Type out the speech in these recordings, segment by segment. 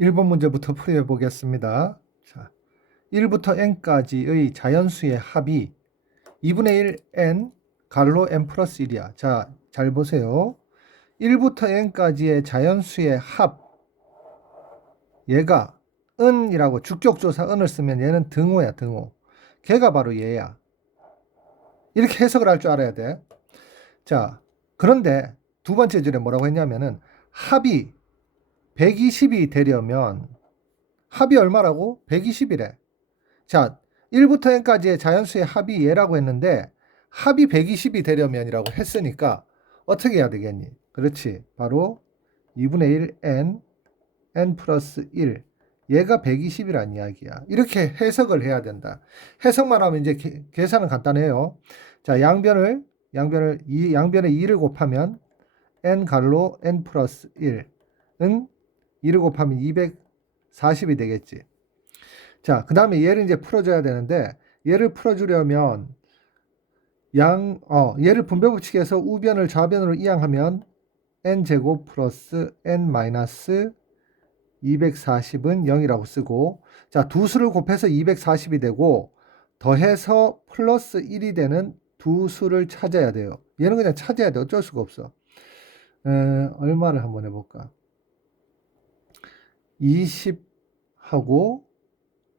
1번 문제부터 풀이해 보겠습니다. 자, 1부터 n까지의 자연수의 합이 2분의 1 n 가로 n 플러스 1이야. 자, 잘 보세요. 1부터 n까지의 자연수의 합, 얘가 은이라고 주격조사 은을 쓰면 얘는 등호야, 등호. 걔가 바로 얘야. 이렇게 해석을 할 줄 알아야 돼. 자, 그런데 두 번째 줄에 뭐라고 했냐면은 합이 120이 되려면 합이 얼마라고? 120이래. 자, 1부터 n까지의 자연수의 합이 얘라고 했는데 합이 120이 되려면이라고 했으니까 어떻게 해야 되겠니? 그렇지. 바로 2분의 1 n 플러스 1 얘가 120이란 이야기야. 이렇게 해석을 해야 된다. 해석만 하면 이제 계산은 간단해요. 자, 양변에 2를 곱하면 n 가로 n 플러스 1은 2를 곱하면 240이 되겠지. 자, 그 다음에 얘를 이제 풀어줘야 되는데 얘를 풀어주려면 얘를 분배법칙에서 우변을 좌변으로 이항하면 n제곱 플러스 n 마이너스 240은 0이라고 쓰고, 자, 두 수를 곱해서 240이 되고 더해서 플러스 1이 되는 두 수를 찾아야 돼요. 얘는 그냥 찾아야 돼. 어쩔 수가 없어. 얼마를 한번 해볼까? 20하고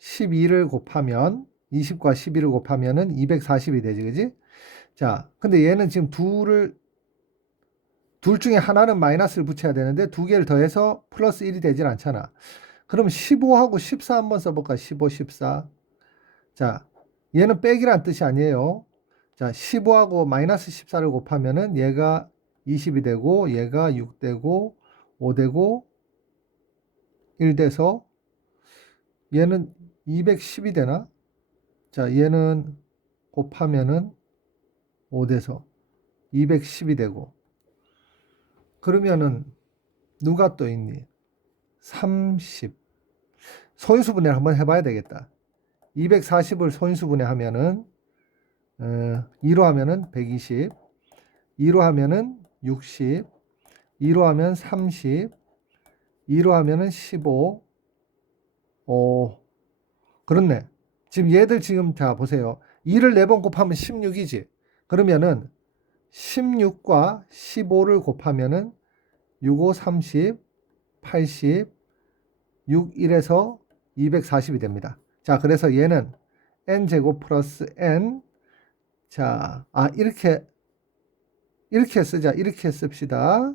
12를 곱하면 20과 12를 곱하면은 240이 되지, 그지? 자, 근데 얘는 지금 둘 중에 하나는 마이너스를 붙여야 되는데 두 개를 더해서 플러스 1이 되질 않잖아. 그럼 15하고 14 한번 써볼까? 15, 14. 자, 얘는 빼기란 뜻이 아니에요. 자, 15하고 마이너스 14를 곱하면은 얘가 20이 되고 얘가 6 되고 5 되고 1 돼서 얘는 210이 되나? 자, 얘는 곱하면은 5 돼서 210이 되고, 그러면은 누가 또 있니? 30. 소인수분해를 한번 해봐야 되겠다. 240을 소인수분해 하면은 2로 하면은 120, 2로 하면은 60, 2로 하면 30, 2로 하면은 15. 그렇네. 지금 얘들 지금 자 보세요. 2를 4번 곱하면 16이지. 그러면은 16과 15를 곱하면은 6, 5, 30, 80, 6, 1에서 240이 됩니다. 자, 그래서 얘는 n제곱 플러스 n. 자, 이렇게 쓰자. 이렇게 씁시다.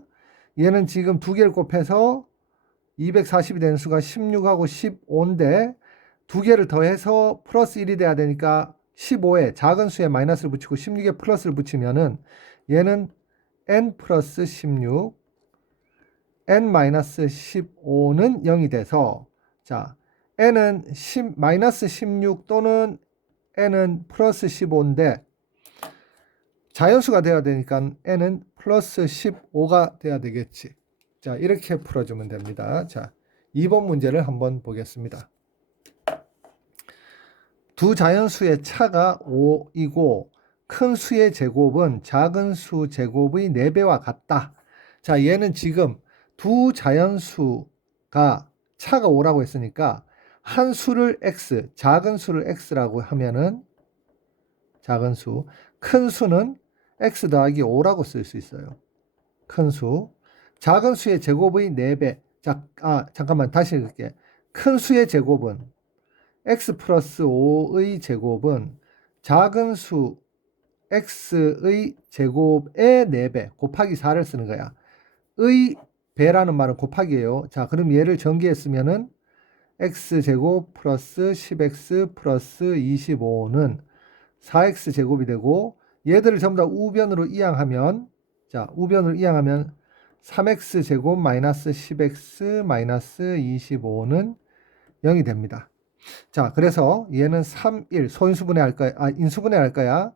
얘는 지금 두 개를 곱해서 240이 되는 수가 16하고 15인데 두 개를 더해서 플러스 1이 돼야 되니까 15에 작은 수에 마이너스를 붙이고 16에 플러스를 붙이면은 얘는 n 플러스 16, n 마이너스 15는 0이 돼서, 자, n은 마이너스 16 또는 n은 플러스 15인데 자연수가 돼야 되니까 n은 플러스 15가 돼야 되겠지. 자, 이렇게 풀어주면 됩니다. 자, 2번 문제를 한번 보겠습니다. 두 자연수의 차가 5이고 큰 수의 제곱은 작은 수 제곱의 4배와 같다. 자, 얘는 지금 두 자연수가 차가 5라고 했으니까 한 수를 x, 작은 수를 x라고 하면은 작은 수, 큰 수는 x 더하기 5라고 쓸 수 있어요. 큰 수. 작은 수의 제곱의 4배. 자, 잠깐만 다시 읽을게. 큰 수의 제곱은 x 플러스 5의 제곱은 작은 수 x의 제곱의 4배 곱하기 4를 쓰는 거야. 의 배라는 말은 곱하기예요. 자, 그럼 얘를 전개했으면은 x제곱 플러스 10x 플러스 25는 4x 제곱이 되고, 얘들을 전부 다 우변으로 이항하면, 자, 우변으로 이항하면 3x 제곱 마이너스 10x 마이너스 25는 0이 됩니다. 자, 그래서 얘는 3, 1 소인수분해 할 거야. 인수분해 할 거야.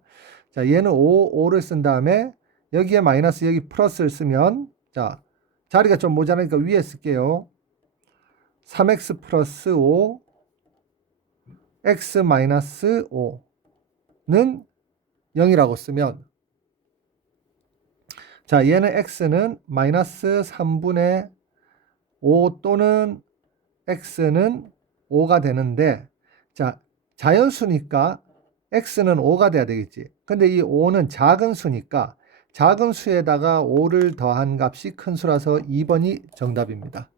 자, 얘는 5를 쓴 다음에 여기에 마이너스 여기 플러스를 쓰면, 자, 자리가 좀 모자라니까 위에 쓸게요. 3x 플러스 5 x 마이너스 5는 0이라고 쓰면, 자, 얘는 x는 마이너스 3분의 5 또는 x는 5가 되는데, 자, 자연수니까 x는 5가 돼야 되겠지. 근데 이 5는 작은 수니까 작은 수에다가 5를 더한 값이 큰 수라서 2번이 정답입니다.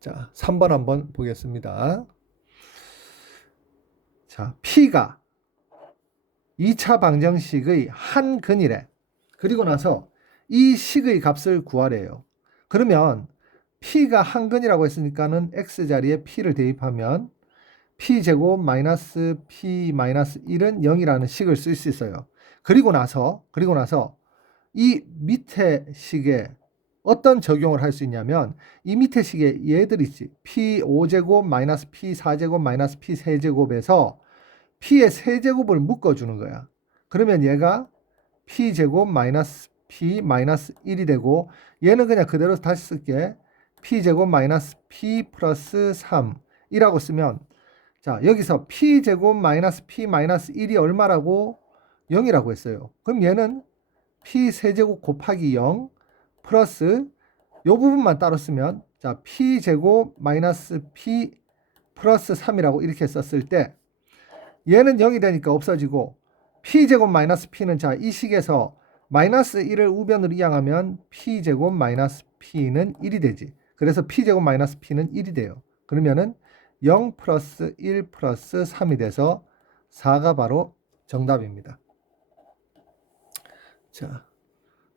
자, 3번 한번 보겠습니다. 자, P가 2차 방정식의 한 근이래. 그리고 나서 이 식의 값을 구하래요. 그러면 P가 한 근이라고 했으니까는 X자리에 P를 대입하면 P제곱 마이너스 P 마이너스 1은 0이라는 식을 쓸 수 있어요. 그리고 나서 이 밑에 식에 어떤 적용을 할 수 있냐면 이 밑에 식에 얘들 있지. P5제곱 마이너스 P4제곱 마이너스 P3제곱에서 P의 세제곱을 묶어주는 거야. 그러면 얘가 P제곱 마이너스 P 마이너스 1이 되고 얘는 그냥 그대로 다시 쓸게. P제곱 마이너스 P 플러스 3이라고 쓰면 자, 여기서 P제곱 마이너스 P 마이너스 1이 얼마라고? 0이라고 했어요. 그럼 얘는 P 세제곱 곱하기 0 플러스 요 부분만 따로 쓰면 자, P제곱 마이너스 P 플러스 3이라고 이렇게 썼을 때 얘는 0이 되니까 없어지고 P제곱 마이너스 P는 자, 이 식에서 마이너스 1을 우변으로 이항하면 P제곱 마이너스 P는 1이 되지. 그래서 P제곱 마이너스 P는 1이 돼요. 그러면은 0 플러스 1 플러스 3이 돼서 4가 바로 정답입니다. 자,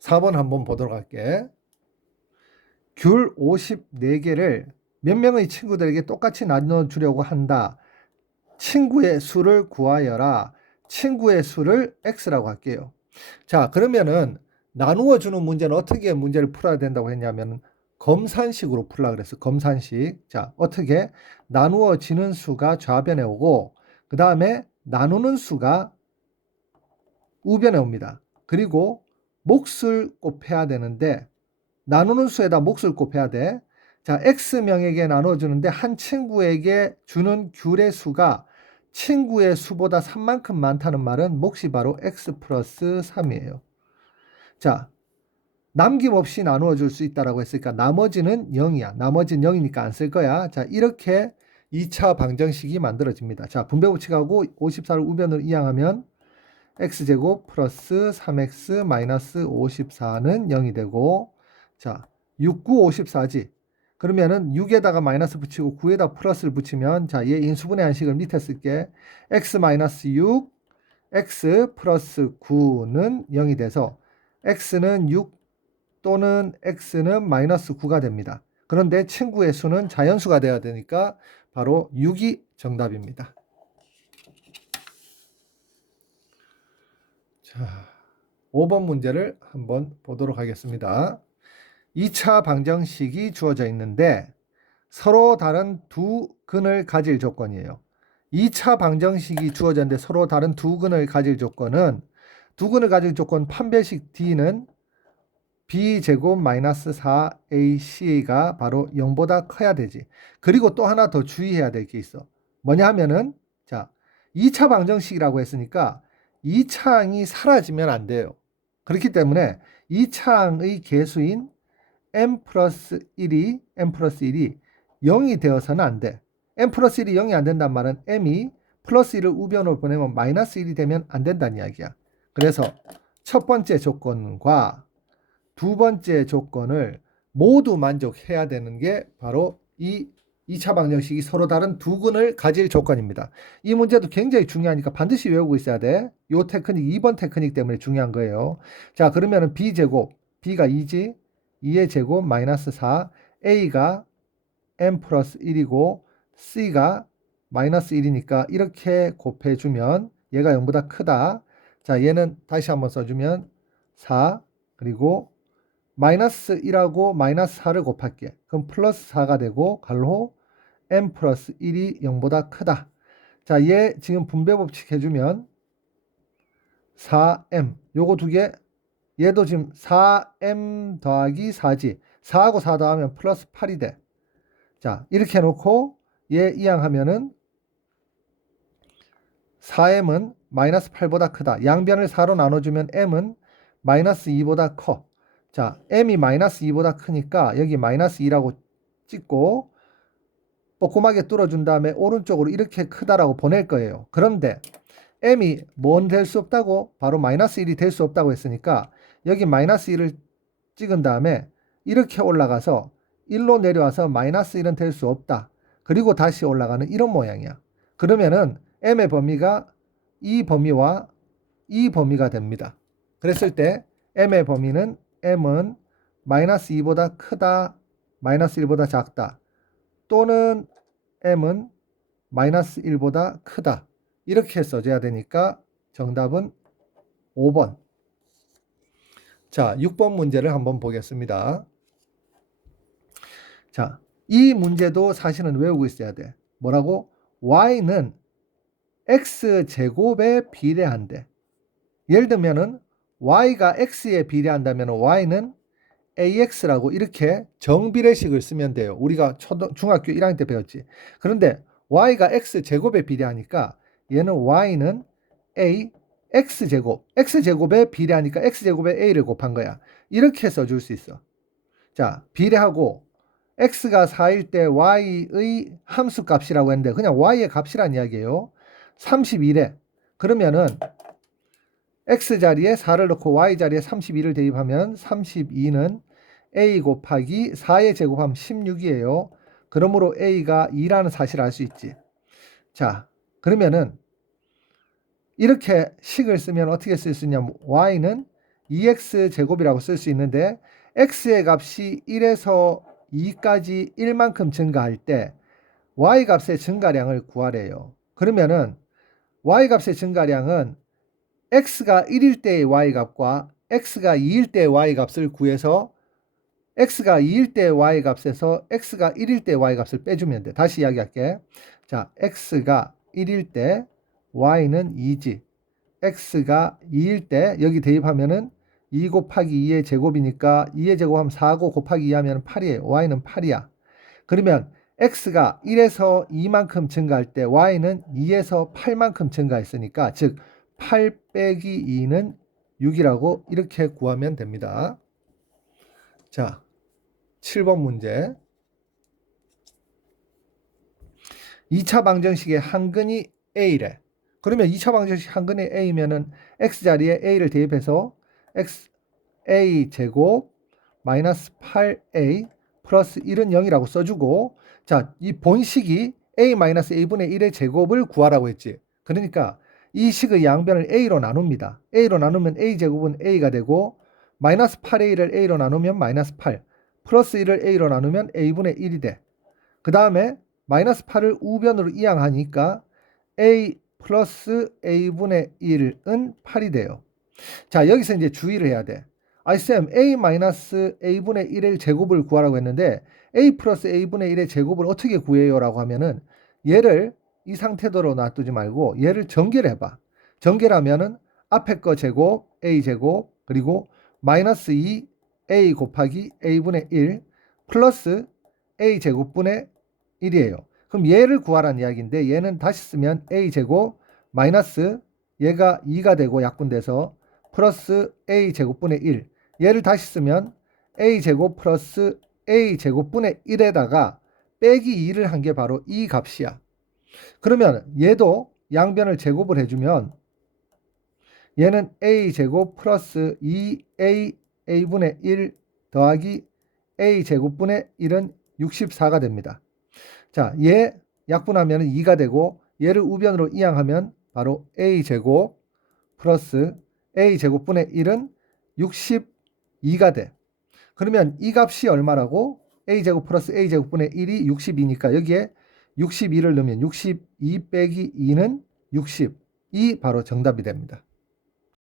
4번 한번 보도록 할게. 귤 54개를 몇 명의 친구들에게 똑같이 나눠주려고 한다. 친구의 수를 구하여라. 친구의 수를 x라고 할게요. 자, 그러면은 나누어 주는 문제는 어떻게 문제를 풀어야 된다고 했냐면 검산식으로 풀라 그랬어. 검산식. 자, 어떻게 나누어지는 수가 좌변에 오고 그 다음에 나누는 수가 우변에 옵니다. 그리고 몫을 곱해야 되는데 나누는 수에다 몫을 곱해야 돼. 자, x명에게 나눠주는데 한 친구에게 주는 귤의 수가 친구의 수보다 3만큼 많다는 말은 몫이 바로 x 플러스 3이에요. 자, 남김없이 나누어 줄 수 있다라고 했으니까 나머지는 0이야. 나머지는 0이니까 안 쓸 거야. 자, 이렇게 2차 방정식이 만들어집니다. 자, 분배법칙하고 54를 우변으로 이항하면 x제곱 플러스 3x 마이너스 54는 0이 되고 자, 6, 9, 54지. 그러면은 6에다가 마이너스 붙이고 9에다 플러스를 붙이면 자, 얘 인수분해 한식을 밑에 쓸게. x 마이너스 6, x 플러스 9는 0이 돼서 x는 6 또는 x는 마이너스 9가 됩니다. 그런데 친구의 수는 자연수가 되어야 되니까 바로 6이 정답입니다. 자, 5번 문제를 한번 보도록 하겠습니다. 2차 방정식이 주어져 있는데 서로 다른 두 근을 가질 조건이에요. 2차 방정식이 주어졌는데 서로 다른 두 근을 가질 조건은 두 근을 가질 조건 판별식 D는 B제곱 마이너스 4AC가 바로 0보다 커야 되지. 그리고 또 하나 더 주의해야 될 게 있어. 뭐냐 하면은 자, 2차 방정식이라고 했으니까 2차항이 사라지면 안 돼요. 그렇기 때문에 2차항의 개수인 m 플러스 1이 0이 되어서는 안 돼. m 플러스 1이 0이 안 된단 말은 m이 플러스 1을 우변으로 보내면 마이너스 1이 되면 안 된다는 이야기야. 그래서 첫 번째 조건과 두 번째 조건을 모두 만족해야 되는 게 바로 이 2차 방정식이 서로 다른 두 근을 가질 조건입니다. 이 문제도 굉장히 중요하니까 반드시 외우고 있어야 돼. 요 테크닉 2번 테크닉 때문에 중요한 거예요. 자, 그러면은 B제곱, B가 2지, 2의 제곱 마이너스 4, A가 m 플러스 1이고 C가 마이너스 1이니까 이렇게 곱해주면 얘가 0보다 크다. 자, 얘는 다시 한번 써주면 4 그리고 마이너스 1하고 마이너스 4를 곱할게. 그럼 플러스 4가 되고 갈로 m 플러스 1이 0보다 크다. 자, 얘 지금 분배법칙 해주면 4m 요거 두 개 얘도 지금 4m 더하기 4지. 4하고 4 더하면 플러스 8이 돼. 자, 이렇게 해놓고 얘 이항하면은 4m은 마이너스 8보다 크다. 양변을 4로 나눠주면 m은 마이너스 2보다 커. 자, m이 마이너스 2보다 크니까 여기 마이너스 2라고 찍고 뽀꼼하게 뚫어준 다음에 오른쪽으로 이렇게 크다라고 보낼 거예요. 그런데 m이 뭔 될 수 없다고? 바로 마이너스 1이 될 수 없다고 했으니까 여기 마이너스 1을 찍은 다음에 이렇게 올라가서 1로 내려와서 마이너스 1은 될 수 없다. 그리고 다시 올라가는 이런 모양이야. 그러면은 m의 범위가 이 범위와 이 범위가 됩니다. 그랬을 때 m의 범위는 m은 마이너스 2보다 크다, 마이너스 1보다 작다, 또는 m은 마이너스 1보다 크다. 이렇게 써줘야 되니까 정답은 5번. 자, 6번 문제를 한번 보겠습니다. 자, 이 문제도 사실은 외우고 있어야 돼. 뭐라고? y는 x제곱에 비례한대. 예를 들면은 y가 x에 비례한다면 y는 ax라고 이렇게 정비례식을 쓰면 돼요. 우리가 중학교 1학년 때 배웠지. 그런데 y가 x제곱에 비례하니까 얘는 y는 a x제곱, x제곱에 비례하니까 x제곱에 a를 곱한 거야. 이렇게 써줄 수 있어. 자, 비례하고 x가 4일 때 y의 함수값이라고 했는데 그냥 y의 값이란 이야기예요. 31에 그러면은 x 자리에 4를 넣고 y 자리에 32를 대입하면 32는 a 곱하기 4의 제곱하면 16이에요. 그러므로 a가 2라는 사실을 알 수 있지. 자, 그러면은 이렇게 식을 쓰면 어떻게 쓸 수 있냐면 y는 2x 제곱이라고 쓸 수 있는데 x의 값이 1에서 2까지 1만큼 증가할 때 y 값의 증가량을 구하래요. 그러면은 y 값의 증가량은 x가 1일 때의 y 값과 x가 2일 때의 y 값을 구해서 x가 2일 때의 y 값에서 x가 1일 때의 y 값을 빼주면 돼. 다시 이야기할게. 자, x가 1일 때 y는 2지. x가 2일 때 여기 대입하면은 2 곱하기 2의 제곱이니까 2의 제곱하면 4고 곱하기 2 하면 8이에요. y는 8이야. 그러면 x가 1에서 2만큼 증가할 때 y는 2에서 8만큼 증가했으니까 즉 8 빼기 2는 6이라고 이렇게 구하면 됩니다. 자, 7번 문제. 2차 방정식의 한근이 a래. 그러면 2차 방정식 한근이 a면은 x자리에 a를 대입해서 a 제곱 마이너스 8a 플러스 1은 0이라고 써주고, 자, 이 본식이 a 마이너스 a분의 1의 제곱을 구하라고 했지. 그러니까 이 식의 양변을 a로 나눕니다. a로 나누면 a 제곱은 a가 되고 마이너스 8a를 a로 나누면 마이너스 8 플러스 1을 a로 나누면 a분의 1이 돼. 그 다음에 마이너스 8을 우변으로 이항하니까 a 플러스 a분의 1은 8이 돼요. 자, 여기서 이제 주의를 해야 돼. 쌤, a 마이너스 a분의 1의 제곱을 구하라고 했는데 a 플러스 a분의 1의 제곱을 어떻게 구해요? 라고 하면은 얘를 이 상태대로 놔두지 말고 얘를 전개를 해봐. 전개를 하면은 앞에 거 제곱 a 제곱 그리고 마이너스 2 a 곱하기 a분의 1 플러스 a 제곱분의 1이에요. 그럼 얘를 구하라는 이야기인데 얘는 다시 쓰면 a 제곱 마이너스 얘가 2가 되고 약분돼서 플러스 a 제곱분의 1. 얘를 다시 쓰면 a 제곱 플러스 a 제곱분의 1에다가 빼기 2를 한 게 바로 이 값이야. 그러면 얘도 양변을 제곱을 해주면 얘는 a 제곱 플러스 2a a분의 1 더하기 a 제곱분의 1은 64가 됩니다. 자, 얘 약분하면 2가 되고 얘를 우변으로 이항하면 바로 a 제곱 플러스 a 제곱분의 1은 62가 돼. 그러면 이 값이 얼마라고? a 제곱 플러스 a 제곱분의 1이 62니까 여기에 62를 넣으면 62 빼기 2는 60. 이 바로 정답이 됩니다.